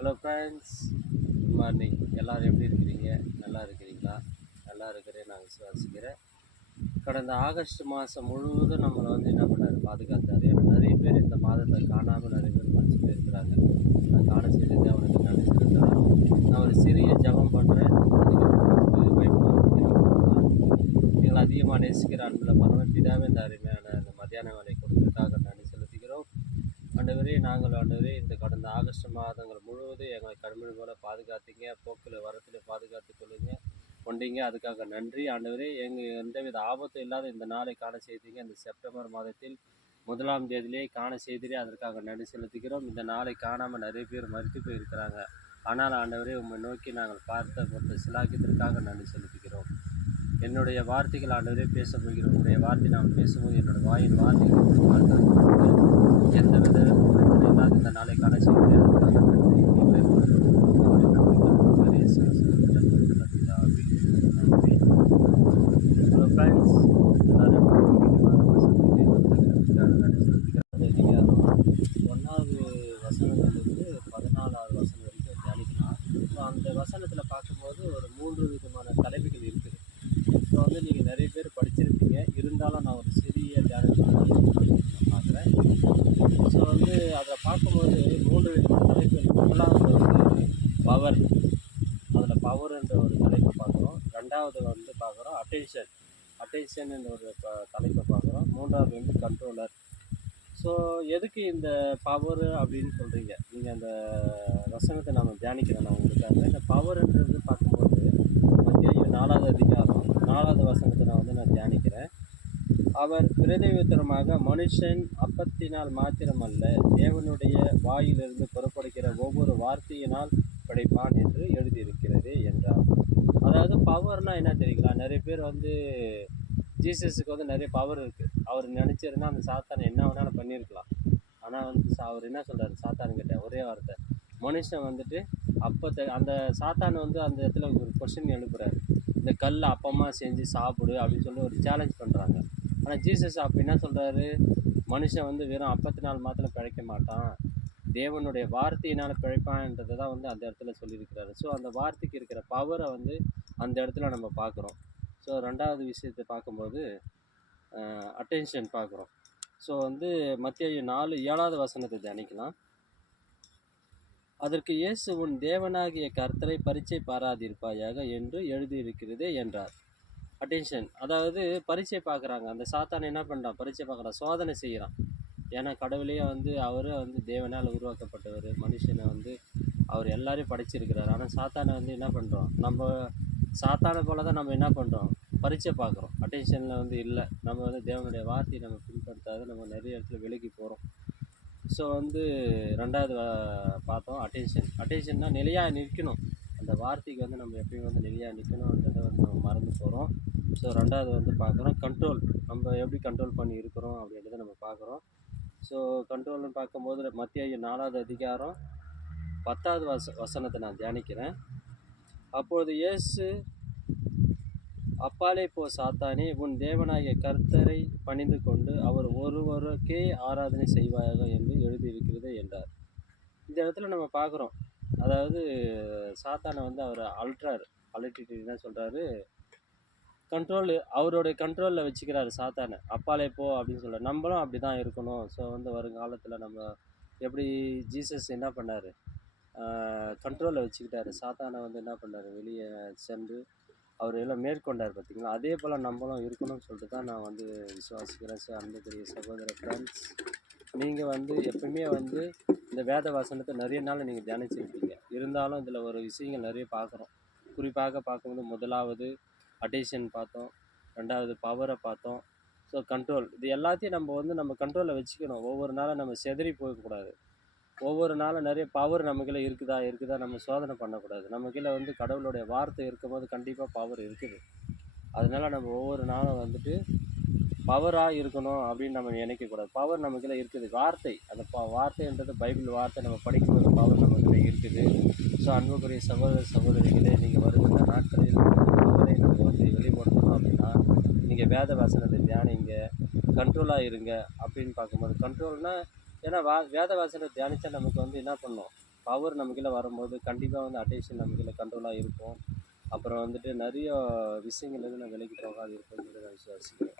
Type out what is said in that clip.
Hello friends, good morning. எல்லோரும் எப்படி இருக்கிறீங்க? நல்லா இருக்கிறீங்களா? நல்லா இருக்கிறேன் நான் விசுவாசிக்கிறேன். கடந்த ஆகஸ்ட் மாதம் முழுவதும் நம்மளை வந்து என்ன பண்ணார், பாதுகாத்தார். ஏன்னா நிறைய பேர் இந்த மாதத்தை காணாமல் நிறைய பேர் மறைச்சு போயிருக்கிறாங்க. நான் காண செய்தது அவனுக்கு நன்றி செலுத்துகிறேன். நான் ஒரு சிறிய ஜெபம் பண்ணுறேன். நீங்கள் அதிகமாக நேசிக்கிற அன்பில் பரமபிதாவே இந்த அருமையான இந்த மத்தியான வேலை கொடுத்ததுக்காக நன்றி செலுத்துகிறோம். ஆண்டவரே, நாங்கள் ஆண்டவரே இந்த கடந்த ஆகஸ்ட் மாதங்கள் முழுவதும் எங்களை கண்மணி போல பாதுகாத்தீங்க. போக்கில் வரத்தில் பாதுகாத்து கொண்டீங்க. அதுக்காக நன்றி ஆண்டவரே. எந்தவித ஆபத்தும் இல்லாத இந்த நாளை காண செய்தீங்க. இந்த செப்டம்பர் மாதத்தில் 1ஆம் தேதியிலே காண செய்திலே அதற்காக நன்றி செலுத்துகிறோம். இந்த நாளை காணாமல் நிறைய பேர் மரித்து போயிருக்கிறாங்க. ஆனால் ஆண்டவரே, உம்மை நோக்கி நாங்கள் பார்த்த சிலாக்கியத்திற்காக நன்றி செலுத்துகிறோம். என்னுடைய வார்த்தைகள் ஆண்டவரே பேச போகிறோம். உங்களுடைய வார்த்தை நான் பேசும்போது என்னோடய வாயின் வார்த்தைகள் பார்த்து எந்த வித பிரச்சனை இல்லாத இந்த நாளை காண செய்வது அதற்காக நன்றி. எங்களை ஹலோ ஃப்ரெண்ட்ஸ், எல்லாரும் 1வது வசனத்திலிருந்து 14வது வசனம் வரைக்கும் தியானிக்கலாம். ஸோ அந்த வசனத்தில் பார்க்கும்போது ஒரு 3 விதமான தலைப்புகள் இருக்குது. ஸோ வந்து நீங்கள் நிறைய பேர் படிச்சிருப்பீங்க. இருந்தாலும் நான் ஒரு சிறிய தியானத்தை பார்க்குறேன். ஸோ வந்து அதில் பார்க்கும்போது 3 விதமான தலைப்புகள். முதலாவது வந்து பவர். அதில் பவர் என்ற ஒரு தலைப்பை பார்க்குறோம். 2வது வந்து பார்க்குறோம் அட்டென்ஷன் என்ற ஒரு தலைப்பை பார்க்குறோம். 3வது வந்து கண்ட்ரோலர். ஸோ எதுக்கு இந்த பவர் அப்படின்னு சொல்கிறீங்க? நீங்கள் அந்த வசனத்தை நம்ம தியானிக்கிறோம். நான் உங்களுக்காக இந்த பவர்ன்றது பார்க்கும்போது மத்தேயு 4வது அதிகாரம் 4வது வசனத்தை நான் தியானிக்கிறேன். அவர் பிரதியுத்தரமாக, மனுஷன் அப்பத்தினால் மாத்திரமல்ல, தேவனுடைய வாயிலிருந்து புறப்படுகிற ஒவ்வொரு வார்த்தையினால் படைப்பான் என்று எழுதியிருக்கிறது என்றார். அதாவது பவர்னால் என்ன தெரியுங்களா? நிறைய பேர் வந்து ஜீசஸுக்கு வந்து நிறைய பவர் இருக்குது. அவர் நினச்சிருந்தா அந்த சாத்தானை என்ன வேணாலும் பண்ணியிருக்கலாம். ஆனால் வந்து அவர் என்ன சொல்கிறார் சாத்தானுக்கிட்ட? ஒரே வார்த்தை, மனுஷன் வந்துட்டு அந்த சாத்தான் வந்து அந்த இடத்துல ஒரு கொஸ்டின் எழுப்புறாரு. இந்த கல் அப்பமாக செஞ்சு சாப்பிடு அப்படின்னு சொல்லி ஒரு சேலஞ்ச் பண்ணுறாங்க. ஆனால் ஜீசஸ் அப்போ என்ன சொல்கிறாரு? மனுஷன் வந்து வெறும் அப்பத்தினால் மாத்திரம் பிழைக்க மாட்டான், தேவனுடைய வார்த்தையினால் பிழைப்பான்ன்றதை தான் வந்து அந்த இடத்துல சொல்லியிருக்கிறாரு. ஸோ அந்த வார்த்தைக்கு இருக்கிற பவரை வந்து அந்த இடத்துல நம்ம பார்க்குறோம். ஸோ 2வது விஷயத்தை பார்க்கும்போது அட்டென்ஷன் பார்க்குறோம். ஸோ வந்து மத்தேயு 4:7வது வசனத்தை தியானிக்கலாம். அதற்கு இயேசு, உன் தேவனாகிய கர்த்தரை பரீட்சை பாராதிருப்பாயாக என்று எழுதியிருக்கிறதே என்றார். அட்டென்ஷன், அதாவது பரீட்சை பார்க்குறாங்க. அந்த சாத்தான் என்ன பண்ணுறான்? பரீட்சை பார்க்குறான், சோதனை செய்கிறான். ஏன்னா கடவுளையே வந்து அவரே வந்து தேவனால் உருவாக்கப்பட்டவர். மனுஷனை வந்து அவர் எல்லாரையும் படைச்சிருக்கிறார். ஆனால் சாத்தானை வந்து என்ன பண்ணுறோம்? நம்ம சாத்தானை போல தான் நம்ம என்ன பண்ணுறோம்? பரீட்சை பார்க்குறோம். அட்டென்ஷனில் வந்து இல்லை. நம்ம வந்து தேவனுடைய வார்த்தையை நம்ம பின்பற்றாத நம்ம நிறைய இடத்துல விலகி போகிறோம். ஸோ வந்து 2வது பார்த்தோம் அட்டென்ஷன்னா நிலையாக நிற்கணும். அந்த வார்த்தைக்கு வந்து நம்ம எப்பயும் வந்து நிலையாக நிற்கணுன்றதை வந்து நம்ம மறந்து போகிறோம். ஸோ 2வது வந்து பார்க்குறோம் கண்ட்ரோல். நம்ம எப்படி கண்ட்ரோல் பண்ணி இருக்கிறோம் அப்படின்றத நம்ம பார்க்குறோம். ஸோ கண்ட்ரோல்னு பார்க்கும்போது மத்தேயு 4வது அதிகாரம் 10வது வசனத்தை நான் தியானிக்கிறேன். அப்பொழுது இயேசு, அப்பாலே போ சாத்தானே, உன் தேவனாகிய கர்த்தரை பணிந்து கொண்டு அவர் ஒருவருக்கே ஆராதனை செய்வாயாக என்று எழுதியிருக்கிறது என்றார். இந்த இடத்துல நம்ம பார்க்குறோம், அதாவது சாத்தானை வந்து அவர் அலட்டிட்டு என்ன சொல்கிறாரு? அவருடைய கண்ட்ரோலில் வச்சுக்கிறாரு சாத்தானை. அப்பாலே போ அப்படின்னு சொல்கிறார். நம்மளும் அப்படி தான் இருக்கணும். ஸோ வந்து வருங்காலத்தில் நம்ம எப்படி ஜீசஸ் என்ன பண்ணார்? கண்ட்ரோலில் வச்சுக்கிட்டாரு. சாத்தானை வந்து என்ன பண்ணார்? வெளியே சென்று அவர் எல்லாம் மேற்கொண்டார் பார்த்தீங்களா? அதே போல் நம்மளும் இருக்கணும்னு சொல்லிட்டு தான் நான் வந்து விசுவாசிக்கிறேன். ஸோ அன்புக்குரிய சகோதர ஃப்ரெண்ட்ஸ், நீங்கள் வந்து எப்பவுமே வந்து இந்த வேத வசனத்தை நிறைய நாள் நீங்கள் தியானிச்சிருப்பீங்க. இருந்தாலும் இதில் ஒரு விஷயங்கள் நிறைய பார்க்குறோம். குறிப்பாக பார்க்கும்போது 1வது அட்டென்ஷன் பார்த்தோம், 2வது பவரை பார்த்தோம். ஸோ கண்ட்ரோல், இது எல்லாத்தையும் நம்ம கண்ட்ரோலில் வச்சுக்கணும். ஒவ்வொரு நாளும் நம்ம செதறி போகக்கூடாது. ஒவ்வொரு நாளும் நிறைய பவர் நமக்குள்ளே இருக்குதா நம்ம சோதனை பண்ணக்கூடாது. நமக்குள்ளே வந்து கடவுளுடைய வார்த்தை இருக்கும்போது கண்டிப்பாக பவர் இருக்குது. அதனால நம்ம ஒவ்வொரு நாளும் வந்துட்டு பவராக இருக்கணும் அப்படின்னு நம்ம நினைக்கக்கூடாது. பவர் நமக்குள்ளே இருக்குது. வார்த்தை, அந்த வார்த்தைன்றது பைபிள் வார்த்தை. நம்ம படிக்கும்போது பவர் நமக்குள்ளே இருக்குது. ஸோ அன்புக்குரிய சகோதர சகோதரிகளே, நீங்கள் வருகின்ற நாட்களில் பவரை நம்ம வந்து வெளிப்படுத்தணும் அப்படின்னா நீங்கள் வேத வசனத்தை தியானிங்க, கண்ட்ரோலாக இருங்க. அப்படின்னு பார்க்கும்போது கண்ட்ரோல்னால், ஏன்னா வேத வசனத்தை தியானித்தா நமக்கு வந்து என்ன பண்ணும்? பவர் நம்ம கீழே வரும்போது கண்டிப்பாக வந்து அட்டென்ஷன் நம்ம கீழே கண்ட்ரோலாக இருக்கும். அப்புறம் வந்துட்டு நிறைய விஷயங்கள் வந்து நான் விலைக்கு போகாது இருக்கும்னு சொல்லி நான் விசுவாசிக்கிறேன்.